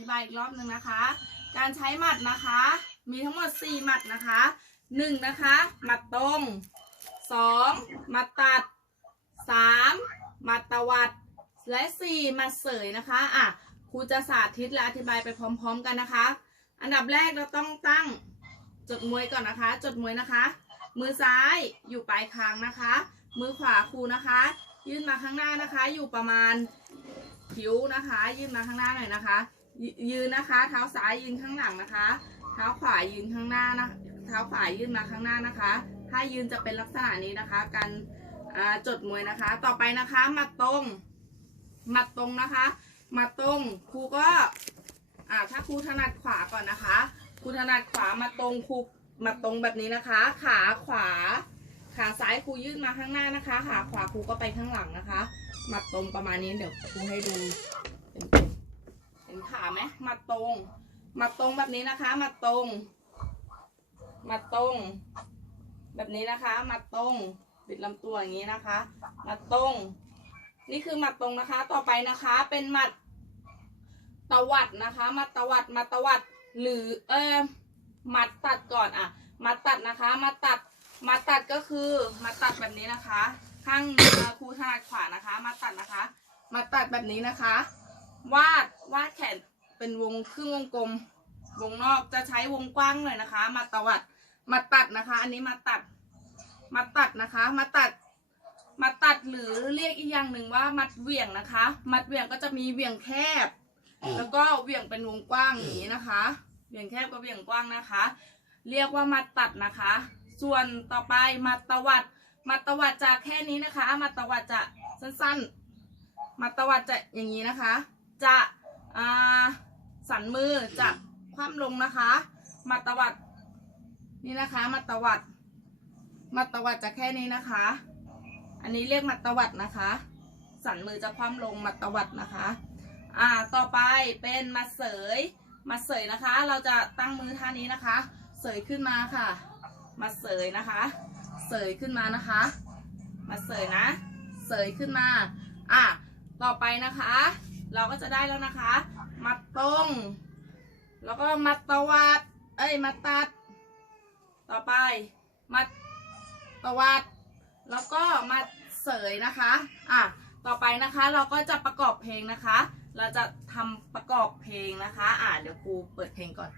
ธิบายอีกรอบหนึ่งนะคะ การใช้หมัดนะคะ มีทั้งหมด 4 หมัดนะคะ1นะคะหมัดตรง2หมัดตัด 3หมัดตวัด และ4หมัดเสยนะคะอะครูจะสาธิตและอธิบายไปพร้อม ๆ กันนะคะ อันดับแรกเราต้องตั้งจดมวยก่อนนะคะ จดมวยนะคะ มือซ้ายอยู่ปลายคางนะคะ มือขวาครูนะคะ ยื่นมาข้างหน้านะคะ อยู่ประมาณผิวนะคะ ยื่นมาข้างหน้าหน่อยนะคะ ยยืนนะคะ เท้าซ้ายยืนข้างหลังนะคะ เท้าขวายืนข้างหน้านะเท้าขวายื่นมาข้างหน้านะคะ ถ้ายืนจะเป็นลักษณะนี้นะคะ การจดมวยนะคะ ต่อไปนะคะมาตรงมาตรงนะคะ มาตรงครูก็ถ้าครูถนัดขวาก่อนนะคะครูถนัดขวามาตรงครูมาตรงแบบนี้นะคะ ขาขวา ขาซ้ายครูยื่นมาข้างหน้านะคะ ขาขวาครูก็ไปข้างหลังนะคะ มาตรงประมาณนี้เดี๋ยวครูให้ดู ไหมมาตรง มาตรงแบบนี้นะคะ มาตรง มาตรง แบบนี้นะคะ มาตรงบิดลำตัวอย่างนี้นะคะ มาตรง นี่คือหมัดตรงนะคะ ต่อไปนะคะเป็นหมัดตวัดนะคะหมัดตวัดหมัดตวัด หรือเออหมัดตัดก่อนอะหมัดตัดนะคะหมัดตัดหมัดตัดก็คือหมัดตัดแบบนี้นะคะ ข้างเอ่อครูถนัดขวานะคะหมาตัดนะคะหมาตัดแบบนี้นะคะ วาดวาดแขน เป็นวงครึ่งวงกลม วงนอกจะใช้วงกว้างหน่อยนะคะ มาตวัดมาตัดนะคะ อันนี้มาตัด มาตัดนะคะ มาตัด มาตัดหรือเรียกอีกอย่างหนึ่งว่ามัดเหวี่ยงนะคะ มัดเหวี่ยงก็จะมีเหวี่ยงแคบ แล้วก็เหวี่ยงเป็นวงกว้างอย่างนี้นะคะ เหวี่ยงแคบกับเหวี่ยงกว้างนะคะ เรียกว่ามัดตัดนะคะ ส่วนต่อไปมัดตวัดมัดตวัดจะแค่นี้นะคะมัดตวัดจะสั้นๆมัดตวัดจะอย่างนี้นะคะ จะอ่า สันมือจะคว่ำลงนะคะมัดตวัดนี่นะคะมัดตวัดมัดตวัดจะแค่นี้นะคะ อันนี้เรียกมัดตวัดนะคะ สันมือจะคว่ำลงมัดตวัดนะคะ อ่าต่อไปเป็นมัดเสยมัดเสยนะคะ เราจะตั้งมือท่านี้นะคะ เสยขึ้นมาค่ะมัดเสยนะคะ เสยขึ้นมานะคะ มาเสยนะ เสยขึ้นมา อะต่อไปนะคะ เราก็จะได้แล้วนะคะ มัดตรง แล้วก็มัดตวัด เอ้ยมัดตัด ต่อไป มัดตวัด แล้วก็มัดเสยนะคะ อะ ต่อไปนะคะเราก็จะประกอบเพลงนะคะ เราจะทำประกอบเพลงนะคะ อะเดี๋ยวครูเปิดเพลงก่อน